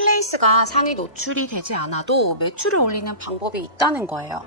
플레이스가 상위 노출이 되지 않아도 매출을 올리는 방법이 있다는 거예요.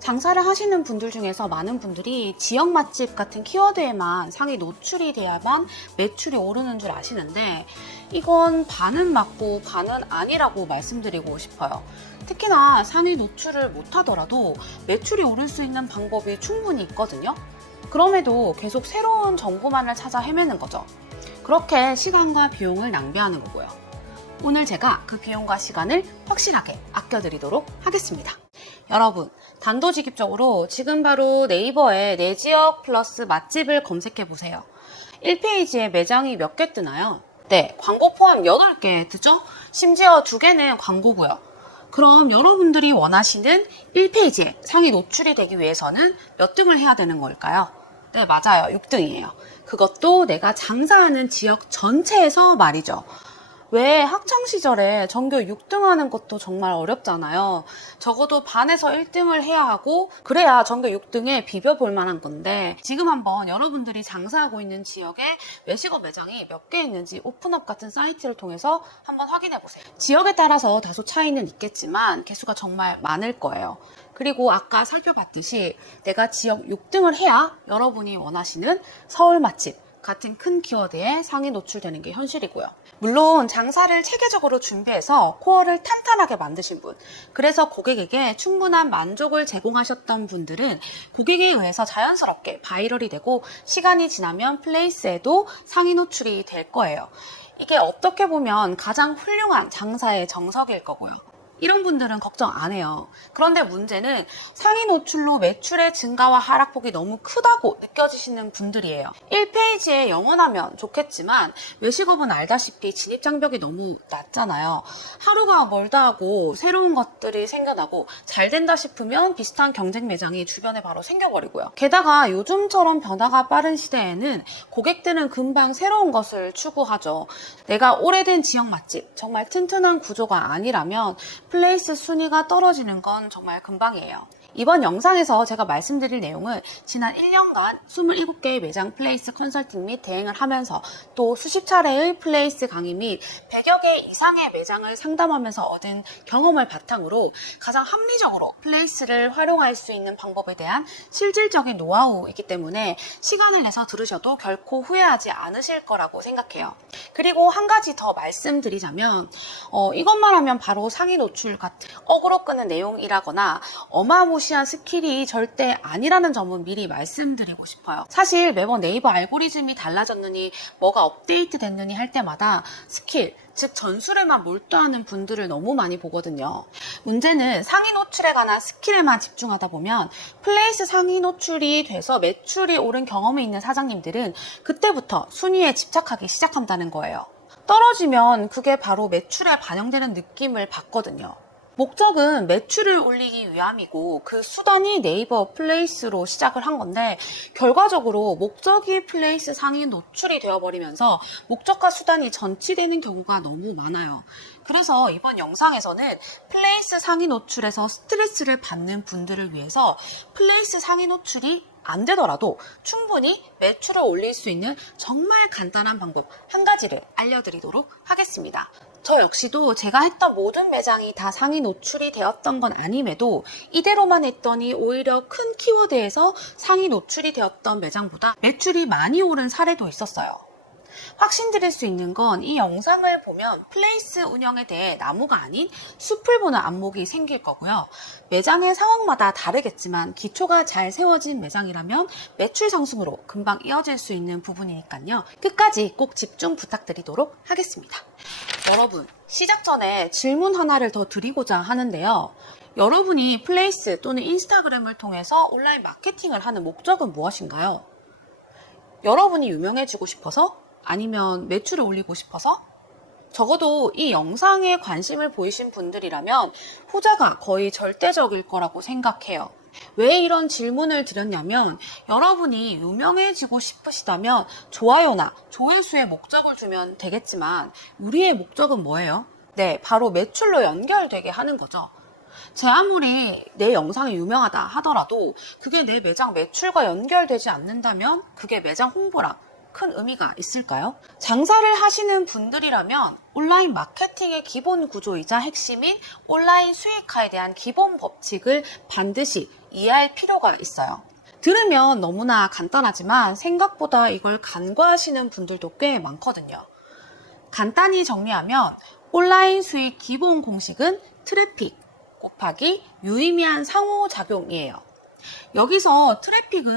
장사를 하시는 분들 중에서 많은 분들이 지역 맛집 같은 키워드에만 상위 노출이 돼야만 매출이 오르는 줄 아시는데 이건 반은 맞고 반은 아니라고 말씀드리고 싶어요. 특히나 상위 노출을 못하더라도 매출이 오를 수 있는 방법이 충분히 있거든요. 그럼에도 계속 새로운 정보만을 찾아 헤매는 거죠. 그렇게 시간과 비용을 낭비하는 거고요. 오늘 제가 그 비용과 시간을 확실하게 아껴드리도록 하겠습니다. 여러분, 단도직입적으로 지금 바로 네이버에 내 지역 플러스 맛집을 검색해 보세요. 1페이지에 매장이 몇 개 뜨나요? 네, 광고 포함 8개 뜨죠? 심지어 2개는 광고고요. 그럼 여러분들이 원하시는 1페이지에 상위 노출이 되기 위해서는 몇 등을 해야 되는 걸까요? 네, 맞아요. 6등이에요. 그것도 내가 장사하는 지역 전체에서 말이죠. 왜 학창시절에 전교 6등 하는 것도 정말 어렵잖아요. 적어도 반에서 1등을 해야 하고 그래야 전교 6등에 비벼볼 만한 건데 지금 한번 여러분들이 장사하고 있는 지역에 외식업 매장이 몇 개 있는지 오픈업 같은 사이트를 통해서 한번 확인해 보세요. 지역에 따라서 다소 차이는 있겠지만 개수가 정말 많을 거예요. 그리고 아까 살펴봤듯이 내가 지역 6등을 해야 여러분이 원하시는 서울 맛집 같은 큰 키워드에 상위 노출되는 게 현실이고요. 물론 장사를 체계적으로 준비해서 코어를 탄탄하게 만드신 분, 그래서 고객에게 충분한 만족을 제공하셨던 분들은 고객에 의해서 자연스럽게 바이럴이 되고 시간이 지나면 플레이스에도 상위 노출이 될 거예요. 이게 어떻게 보면 가장 훌륭한 장사의 정석일 거고요. 이런 분들은 걱정 안 해요. 그런데 문제는 상위 노출로 매출의 증가와 하락폭이 너무 크다고 느껴지시는 분들이에요. 1페이지에 영원하면 좋겠지만 외식업은 알다시피 진입장벽이 너무 낮잖아요. 하루가 멀다 하고 새로운 것들이 생겨나고 잘 된다 싶으면 비슷한 경쟁 매장이 주변에 바로 생겨버리고요. 게다가 요즘처럼 변화가 빠른 시대에는 고객들은 금방 새로운 것을 추구하죠. 내가 오래된 지역 맛집, 정말 튼튼한 구조가 아니라면 플레이스 순위가 떨어지는 건 정말 금방이에요. 이번 영상에서 제가 말씀드릴 내용은 지난 1년간 27개의 매장 플레이스 컨설팅 및 대행을 하면서 또 수십 차례의 플레이스 강의 및 100여 개 이상의 매장을 상담하면서 얻은 경험을 바탕으로 가장 합리적으로 플레이스를 활용할 수 있는 방법에 대한 실질적인 노하우이기 때문에 시간을 내서 들으셔도 결코 후회하지 않으실 거라고 생각해요. 그리고 한 가지 더 말씀드리자면 이것만 하면 바로 상위 노출 같은 어그로 끄는 내용이라거나 어마무시한 스킬이 절대 아니라는 점은 미리 말씀드리고 싶어요. 사실 매번 네이버 알고리즘이 달라졌느니 뭐가 업데이트 됐느니 할 때마다 스킬, 즉 전술에만 몰두하는 분들을 너무 많이 보거든요. 문제는 상위 노출에 관한 스킬에만 집중하다 보면 플레이스 상위 노출이 돼서 매출이 오른 경험이 있는 사장님들은 그때부터 순위에 집착하기 시작한다는 거예요. 떨어지면 그게 바로 매출에 반영되는 느낌을 받거든요. 목적은 매출을 올리기 위함이고 그 수단이 네이버 플레이스로 시작을 한 건데 결과적으로 목적이 플레이스 상위 노출이 되어버리면서 목적과 수단이 전치되는 경우가 너무 많아요. 그래서 이번 영상에서는 플레이스 상위 노출에서 스트레스를 받는 분들을 위해서 플레이스 상위 노출이 안 되더라도 충분히 매출을 올릴 수 있는 정말 간단한 방법 한 가지를 알려드리도록 하겠습니다. 저 역시도 제가 했던 모든 매장이 다 상위 노출이 되었던 건 아님에도 이대로만 했더니 오히려 큰 키워드에서 상위 노출이 되었던 매장보다 매출이 많이 오른 사례도 있었어요. 확신드릴 수 있는 건 이 영상을 보면 플레이스 운영에 대해 나무가 아닌 숲을 보는 안목이 생길 거고요. 매장의 상황마다 다르겠지만 기초가 잘 세워진 매장이라면 매출 상승으로 금방 이어질 수 있는 부분이니까요. 끝까지 꼭 집중 부탁드리도록 하겠습니다. 여러분, 시작 전에 질문 하나를 더 드리고자 하는데요. 여러분이 플레이스 또는 인스타그램을 통해서 온라인 마케팅을 하는 목적은 무엇인가요? 여러분이 유명해지고 싶어서? 아니면 매출을 올리고 싶어서? 적어도 이 영상에 관심을 보이신 분들이라면 후자가 거의 절대적일 거라고 생각해요. 왜 이런 질문을 드렸냐면 여러분이 유명해지고 싶으시다면 좋아요나 조회수에 목적을 두면 되겠지만 우리의 목적은 뭐예요? 네, 바로 매출로 연결되게 하는 거죠. 제 아무리 내 영상이 유명하다 하더라도 그게 내 매장 매출과 연결되지 않는다면 그게 매장 홍보랑 큰 의미가 있을까요? 장사를 하시는 분들이라면 온라인 마케팅의 기본 구조이자 핵심인 온라인 수익화에 대한 기본 법칙을 반드시 이해할 필요가 있어요. 들으면 너무나 간단하지만 생각보다 이걸 간과하시는 분들도 꽤 많거든요. 간단히 정리하면 온라인 수익 기본 공식은 트래픽 곱하기 유의미한 상호작용이에요. 여기서 트래픽은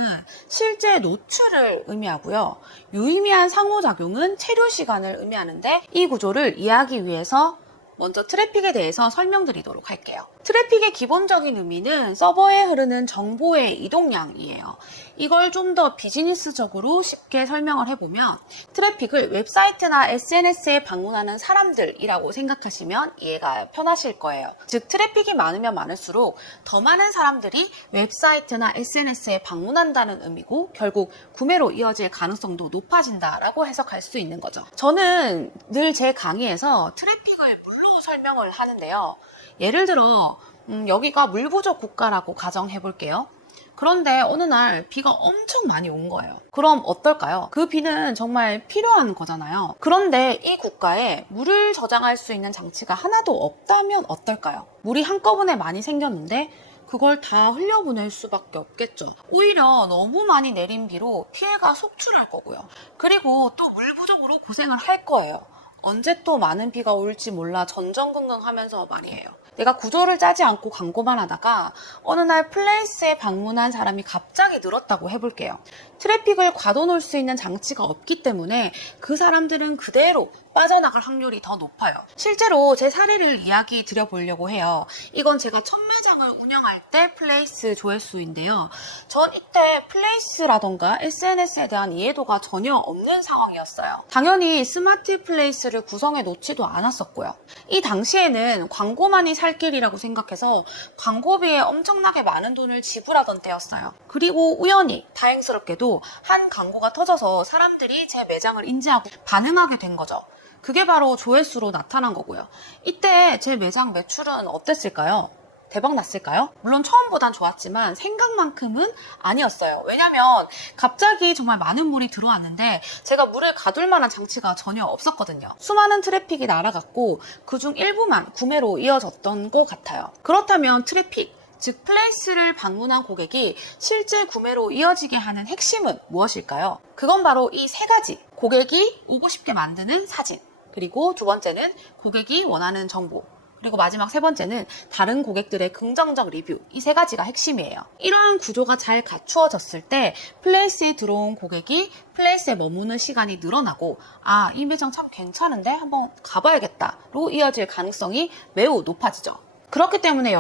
실제 노출을 의미하고요. 유의미한 상호작용은 체류 시간을 의미하는데 이 구조를 이해하기 위해서 먼저 트래픽에 대해서 설명드리도록 할게요. 트래픽의 기본적인 의미는 서버에 흐르는 정보의 이동량이에요. 이걸 좀 더 비즈니스적으로 쉽게 설명을 해보면 트래픽을 웹사이트나 SNS에 방문하는 사람들이라고 생각하시면 이해가 편하실 거예요. 즉 트래픽이 많으면 많을수록 더 많은 사람들이 웹사이트나 SNS에 방문한다는 의미고 결국 구매로 이어질 가능성도 높아진다라고 해석할 수 있는 거죠. 저는 늘 제 강의에서 트래픽을 물로 설명을 하는데요. 예를 들어 여기가 물 부족 국가라고 가정해 볼게요. 그런데 어느 날 비가 엄청 많이 온 거예요. 그럼 어떨까요? 그 비는 정말 필요한 거잖아요. 그런데 이 국가에 물을 저장할 수 있는 장치가 하나도 없다면 어떨까요? 물이 한꺼번에 많이 생겼는데 그걸 다 흘려보낼 수밖에 없겠죠. 오히려 너무 많이 내린 비로 피해가 속출할 거고요. 그리고 또 물 부족으로 고생을 할 거예요. 언제 또 많은 비가 올지 몰라 전전긍긍하면서 말이에요. 내가 구조를 짜지 않고 광고만 하다가 어느 날 플레이스에 방문한 사람이 갑자기 늘었다고 해볼게요. 트래픽을 가둬놓을 수 있는 장치가 없기 때문에 그 사람들은 그대로 빠져나갈 확률이 더 높아요. 실제로 제 사례를 이야기 드려보려고 해요. 이건 제가 첫 매장을 운영할 때 플레이스 조회수인데요. 전 이때 플레이스라던가 SNS에 대한 이해도가 전혀 없는 상황이었어요. 당연히 스마트 플레이스를 구성해 놓지도 않았었고요. 이 당시에는 광고만이 살 길이라고 생각해서 광고비에 엄청나게 많은 돈을 지불하던 때였어요. 그리고 우연히 다행스럽게도 한 광고가 터져서 사람들이 제 매장을 인지하고 반응하게 된 거죠. 그게 바로 조회수로 나타난 거고요. 이때 제 매장 매출은 어땠을까요? 대박 났을까요? 물론 처음보단 좋았지만 생각만큼은 아니었어요. 왜냐면 갑자기 정말 많은 물이 들어왔는데 제가 물을 가둘 만한 장치가 전혀 없었거든요. 수많은 트래픽이 날아갔고 그중 일부만 구매로 이어졌던 것 같아요. 그렇다면 트래픽, 즉 플레이스를 방문한 고객이 실제 구매로 이어지게 하는 핵심은 무엇일까요? 그건 바로 이 세 가지. 고객이 오고 싶게 만드는 사진, 그리고 두 번째는 고객이 원하는 정보, 그리고 마지막 세 번째는 다른 고객들의 긍정적 리뷰. 이 세 가지가 핵심이에요. 이러한 구조가 잘 갖추어졌을 때 플레이스에 들어온 고객이 플레이스에 머무는 시간이 늘어나고 아, 이 매장 참 괜찮은데 한번 가봐야겠다로 이어질 가능성이 매우 높아지죠. 그렇기 때문에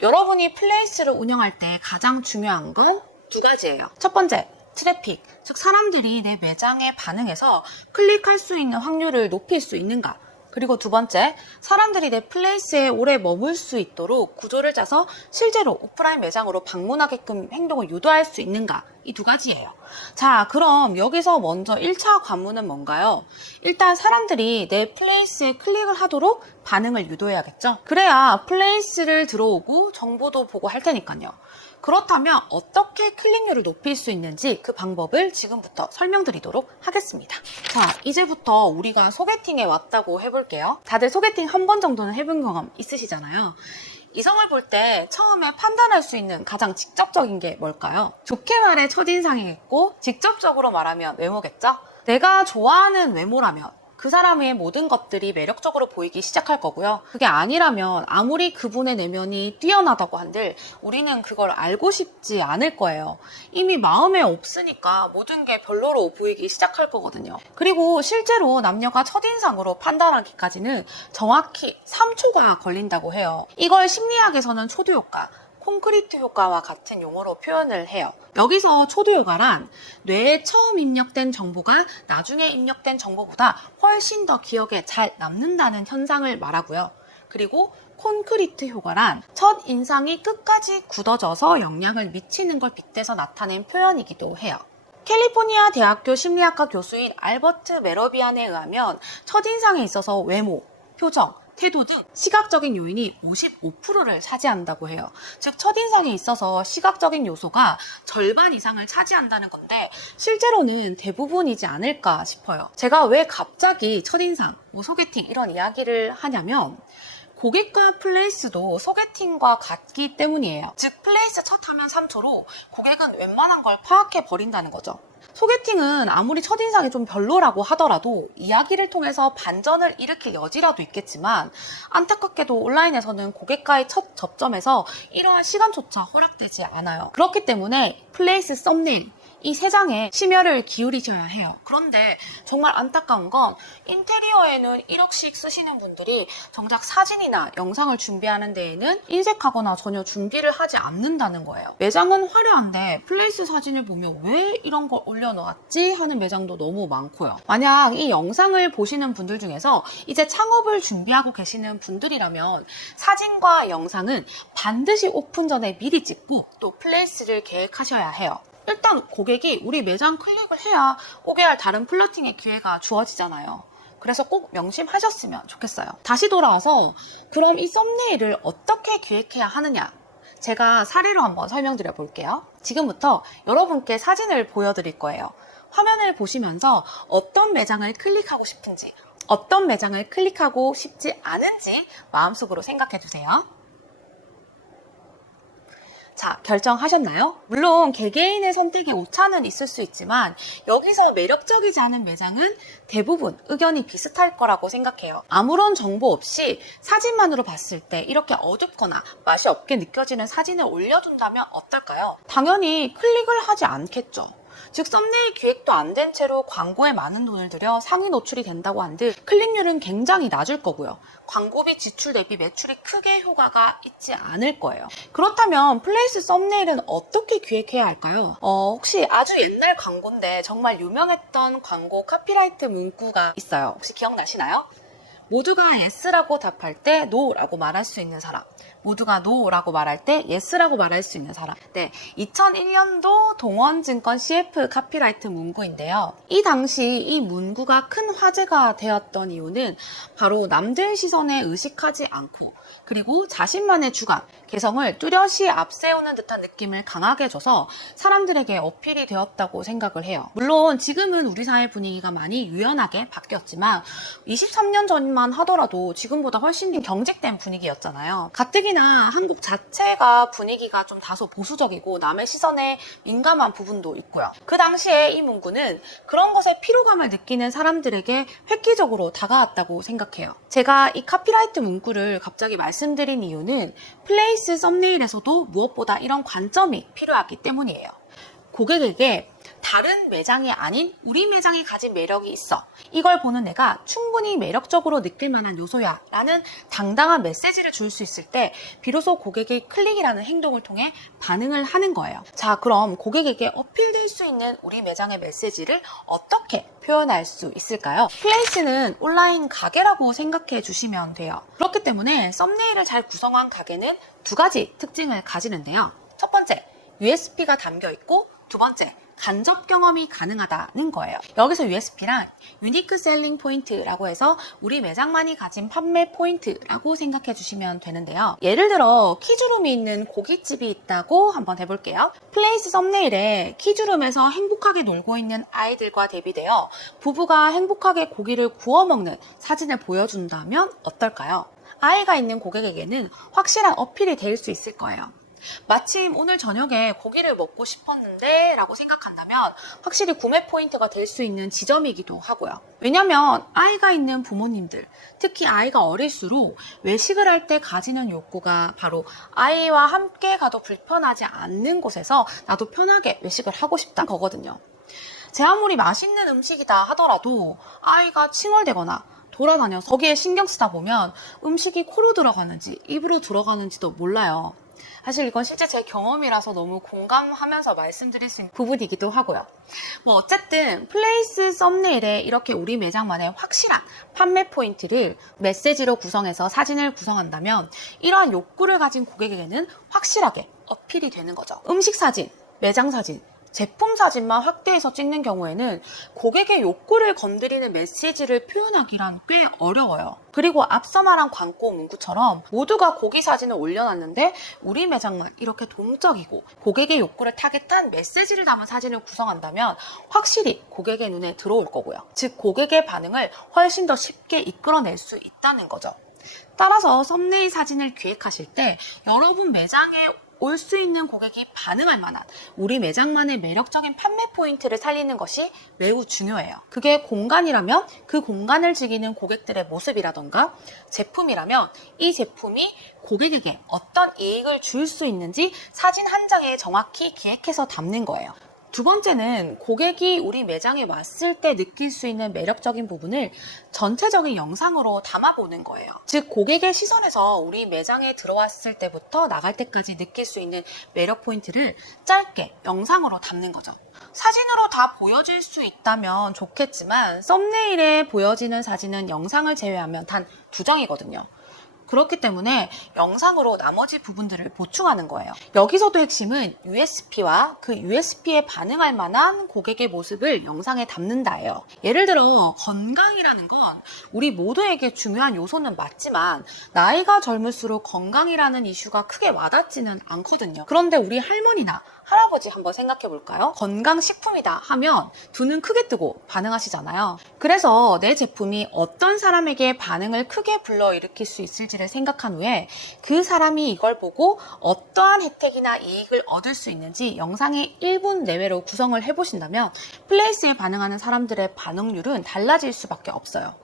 여러분이 플레이스를 운영할 때 가장 중요한 건 두 가지예요. 첫 번째, 트래픽, 즉 사람들이 내 매장에 반응해서 클릭할 수 있는 확률을 높일 수 있는가. 그리고 두 번째, 사람들이 내 플레이스에 오래 머물 수 있도록 구조를 짜서 실제로 오프라인 매장으로 방문하게끔 행동을 유도할 수 있는가. 이 두 가지예요. 자, 그럼 여기서 먼저 1차 관문은 뭔가요? 일단 사람들이 내 플레이스에 클릭을 하도록 반응을 유도해야겠죠? 그래야 플레이스를 들어오고 정보도 보고 할 테니까요. 그렇다면 어떻게 클릭률을 높일 수 있는지 그 방법을 지금부터 설명드리도록 하겠습니다. 자, 이제부터 우리가 소개팅에 왔다고 해볼게요. 다들 소개팅 한 번 정도는 해본 경험 있으시잖아요. 이성을 볼 때 처음에 판단할 수 있는 가장 직접적인 게 뭘까요? 좋게 말해 첫인상이겠고 직접적으로 말하면 외모겠죠? 내가 좋아하는 외모라면 그 사람의 모든 것들이 매력적으로 보이기 시작할 거고요. 그게 아니라면 아무리 그분의 내면이 뛰어나다고 한들 우리는 그걸 알고 싶지 않을 거예요. 이미 마음에 없으니까 모든 게 별로로 보이기 시작할 거거든요. 그리고 실제로 남녀가 첫인상으로 판단하기까지는 정확히 3초가 걸린다고 해요. 이걸 심리학에서는 초두효과, 콘크리트 효과와 같은 용어로 표현을 해요. 여기서 초두 효과란 뇌에 처음 입력된 정보가 나중에 입력된 정보보다 훨씬 더 기억에 잘 남는다는 현상을 말하고요. 그리고 콘크리트 효과란 첫 인상이 끝까지 굳어져서 영향을 미치는 걸 빗대서 나타낸 표현이기도 해요. 캘리포니아 대학교 심리학과 교수인 알버트 메러비안에 의하면 첫인상에 있어서 외모, 표정, 태도 등 시각적인 요인이 55%를 차지한다고 해요. 즉 첫인상에 있어서 시각적인 요소가 절반 이상을 차지한다는 건데 실제로는 대부분이지 않을까 싶어요. 제가 왜 갑자기 첫인상, 소개팅 이런 이야기를 하냐면 고객과 플레이스도 소개팅과 같기 때문이에요. 즉 플레이스 첫 화면 3초로 고객은 웬만한 걸 파악해 버린다는 거죠. 소개팅은 아무리 첫인상이 좀 별로라고 하더라도 이야기를 통해서 반전을 일으킬 여지라도 있겠지만 안타깝게도 온라인에서는 고객과의 첫 접점에서 이러한 시간조차 허락되지 않아요. 그렇기 때문에 플레이스 썸네일 이 세 장에 심혈을 기울이셔야 해요. 그런데 정말 안타까운 건 인테리어에는 1억씩 쓰시는 분들이 정작 사진이나 영상을 준비하는 데에는 인색하거나 전혀 준비를 하지 않는다는 거예요. 매장은 화려한데 플레이스 사진을 보면 왜 이런 걸 올려놓았지 하는 매장도 너무 많고요. 만약 이 영상을 보시는 분들 중에서 이제 창업을 준비하고 계시는 분들이라면 사진과 영상은 반드시 오픈 전에 미리 찍고 또 플레이스를 계획하셔야 해요. 일단 고객이 우리 매장 클릭을 해야 오게 할 다른 플러팅의 기회가 주어지잖아요. 그래서 꼭 명심하셨으면 좋겠어요. 다시 돌아와서 그럼 이 썸네일을 어떻게 기획해야 하느냐? 제가 사례로 한번 설명드려 볼게요. 지금부터 여러분께 사진을 보여드릴 거예요. 화면을 보시면서 어떤 매장을 클릭하고 싶은지, 어떤 매장을 클릭하고 싶지 않은지 마음속으로 생각해 주세요. 자, 결정하셨나요? 물론 개개인의 선택에 오차는 있을 수 있지만 여기서 매력적이지 않은 매장은 대부분 의견이 비슷할 거라고 생각해요. 아무런 정보 없이 사진만으로 봤을 때 이렇게 어둡거나 맛이 없게 느껴지는 사진을 올려둔다면 어떨까요? 당연히 클릭을 하지 않겠죠. 즉 썸네일 기획도 안 된 채로 광고에 많은 돈을 들여 상위 노출이 된다고 한들 클릭률은 굉장히 낮을 거고요. 광고비 지출 대비 매출이 크게 효과가 있지 않을 거예요. 그렇다면 플레이스 썸네일은 어떻게 기획해야 할까요? 혹시 아주 옛날 광고인데 정말 유명했던 광고 카피라이트 문구가 있어요. 혹시 기억나시나요? 모두가 yes라고 답할 때 no라고 말할 수 있는 사람, 모두가 no라고 말할 때 yes라고 말할 수 있는 사람. 네, 2001년도 동원증권 CF 카피라이트 문구인데요. 이 당시 이 문구가 큰 화제가 되었던 이유는 바로 남들 시선에 의식하지 않고 그리고 자신만의 주관, 개성을 뚜렷이 앞세우는 듯한 느낌을 강하게 줘서 사람들에게 어필이 되었다고 생각을 해요. 물론 지금은 우리 사회 분위기가 많이 유연하게 바뀌었지만 23년 전만 하더라도 지금보다 훨씬 경직된 분위기였잖아요. 가뜩이나 한국 자체가 분위기가 좀 다소 보수적이고 남의 시선에 민감한 부분도 있고요. 그 당시에 이 문구는 그런 것에 피로감을 느끼는 사람들에게 획기적으로 다가왔다고 생각해요. 제가 이 카피라이트 문구를 갑자기 말씀드린 이유는 플레이스 썸네일에서도 무엇보다 이런 관점이 필요하기 때문이에요. 고객에게 다른 매장이 아닌 우리 매장이 가진 매력이 있어. 이걸 보는 내가 충분히 매력적으로 느낄 만한 요소야 라는 당당한 메시지를 줄 수 있을 때 비로소 고객이 클릭이라는 행동을 통해 반응을 하는 거예요. 자, 그럼 고객에게 어필될 수 있는 우리 매장의 메시지를 어떻게 표현할 수 있을까요? 플레이스는 온라인 가게라고 생각해 주시면 돼요. 그렇기 때문에 썸네일을 잘 구성한 가게는 두 가지 특징을 가지는데요. 첫 번째, USP가 담겨 있고 두 번째, 간접 경험이 가능하다는 거예요. 여기서 USP란 유니크 셀링 포인트라고 해서 우리 매장만이 가진 판매 포인트라고 생각해 주시면 되는데요. 예를 들어 키즈룸이 있는 고깃집이 있다고 한번 해볼게요. 플레이스 썸네일에 키즈룸에서 행복하게 놀고 있는 아이들과 대비되어 부부가 행복하게 고기를 구워 먹는 사진을 보여준다면 어떨까요? 아이가 있는 고객에게는 확실한 어필이 될 수 있을 거예요. 마침 오늘 저녁에 고기를 먹고 싶었는데 라고 생각한다면 확실히 구매 포인트가 될 수 있는 지점이기도 하고요. 왜냐면 아이가 있는 부모님들, 특히 아이가 어릴수록 외식을 할 때 가지는 욕구가 바로 아이와 함께 가도 불편하지 않는 곳에서 나도 편하게 외식을 하고 싶다 거거든요. 제 아무리 맛있는 음식이다 하더라도 아이가 칭얼대거나 돌아다녀서 거기에 신경 쓰다 보면 음식이 코로 들어가는지 입으로 들어가는지도 몰라요. 사실 이건 실제 제 경험이라서 너무 공감하면서 말씀드릴 수 있는 부분이기도 하고요. 어쨌든 플레이스 썸네일에 이렇게 우리 매장만의 확실한 판매 포인트를 메시지로 구성해서 사진을 구성한다면 이러한 욕구를 가진 고객에게는 확실하게 어필이 되는 거죠. 음식 사진, 매장 사진, 제품 사진만 확대해서 찍는 경우에는 고객의 욕구를 건드리는 메시지를 표현하기란 꽤 어려워요. 그리고 앞서 말한 광고 문구처럼 모두가 고기 사진을 올려놨는데 우리 매장만 이렇게 동적이고 고객의 욕구를 타겟한 메시지를 담은 사진을 구성한다면 확실히 고객의 눈에 들어올 거고요. 즉 고객의 반응을 훨씬 더 쉽게 이끌어낼 수 있다는 거죠. 따라서 썸네일 사진을 기획하실 때 여러분 매장에 올 수 있는 고객이 반응할 만한 우리 매장만의 매력적인 판매 포인트를 살리는 것이 매우 중요해요. 그게 공간이라면 그 공간을 즐기는 고객들의 모습이라던가 제품이라면 이 제품이 고객에게 어떤 이익을 줄 수 있는지 사진 한 장에 정확히 기획해서 담는 거예요. 두 번째는 고객이 우리 매장에 왔을 때 느낄 수 있는 매력적인 부분을 전체적인 영상으로 담아보는 거예요. 즉 고객의 시선에서 우리 매장에 들어왔을 때부터 나갈 때까지 느낄 수 있는 매력 포인트를 짧게 영상으로 담는 거죠. 사진으로 다 보여질 수 있다면 좋겠지만 썸네일에 보여지는 사진은 영상을 제외하면 단 2장이거든요. 그렇기 때문에 영상으로 나머지 부분들을 보충하는 거예요. 여기서도 핵심은 USP와 그 USP에 반응할 만한 고객의 모습을 영상에 담는다예요. 예를 들어 건강이라는 건 우리 모두에게 중요한 요소는 맞지만 나이가 젊을수록 건강이라는 이슈가 크게 와닿지는 않거든요. 그런데 우리 할머니나 할아버지 한번 생각해 볼까요? 건강식품이다 하면 두 눈 크게 뜨고 반응하시잖아요. 그래서 내 제품이 어떤 사람에게 반응을 크게 불러일으킬 수 있을지를 생각한 후에 그 사람이 이걸 보고 어떠한 혜택이나 이익을 얻을 수 있는지 영상의 1분 내외로 구성을 해보신다면 플레이스에 반응하는 사람들의 반응률은 달라질 수밖에 없어요.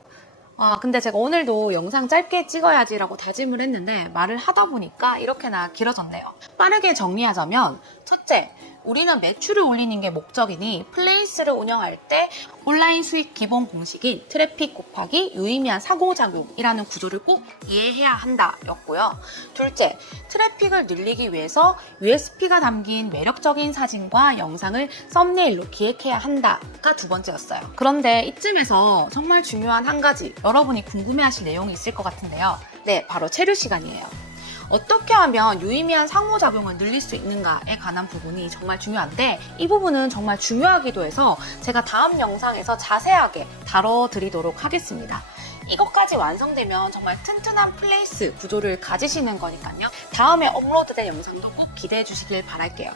근데 제가 오늘도 영상 짧게 찍어야지라고 다짐을 했는데 말을 하다 보니까 이렇게나 길어졌네요. 빠르게 정리하자면 첫째, 우리는 매출을 올리는 게 목적이니 플레이스를 운영할 때 온라인 수익 기본 공식인 트래픽 곱하기 유의미한 상호작용이라는 구조를 꼭 이해해야 한다 였고요. 둘째, 트래픽을 늘리기 위해서 USP가 담긴 매력적인 사진과 영상을 썸네일로 기획해야 한다가 두 번째였어요. 그런데 이쯤에서 정말 중요한 한 가지 여러분이 궁금해하실 내용이 있을 것 같은데요. 네, 바로 체류 시간이에요. 어떻게 하면 유의미한 상호작용을 늘릴 수 있는가에 관한 부분이 정말 중요한데 이 부분은 정말 중요하기도 해서 제가 다음 영상에서 자세하게 다뤄드리도록 하겠습니다. 이것까지 완성되면 정말 튼튼한 플레이스 구조를 가지시는 거니까요. 다음에 업로드된 영상도 꼭 기대해 주시길 바랄게요.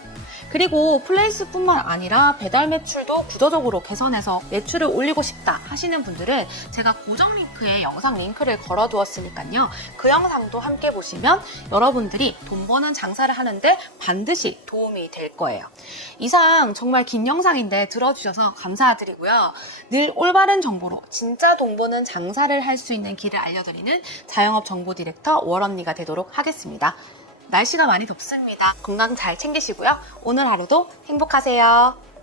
그리고 플레이스뿐만 아니라 배달 매출도 구조적으로 개선해서 매출을 올리고 싶다 하시는 분들은 제가 고정 링크에 영상 링크를 걸어 두었으니까요. 그 영상도 함께 보시면 여러분들이 돈 버는 장사를 하는데 반드시 도움이 될 거예요. 이상 정말 긴 영상인데 들어주셔서 감사드리고요. 늘 올바른 정보로 진짜 돈 버는 장사를 할 수 있는 길을 알려드리는 자영업 정보 디렉터 월언니가 되도록 하겠습니다. 날씨가 많이 덥습니다. 건강 잘 챙기시고요. 오늘 하루도 행복하세요.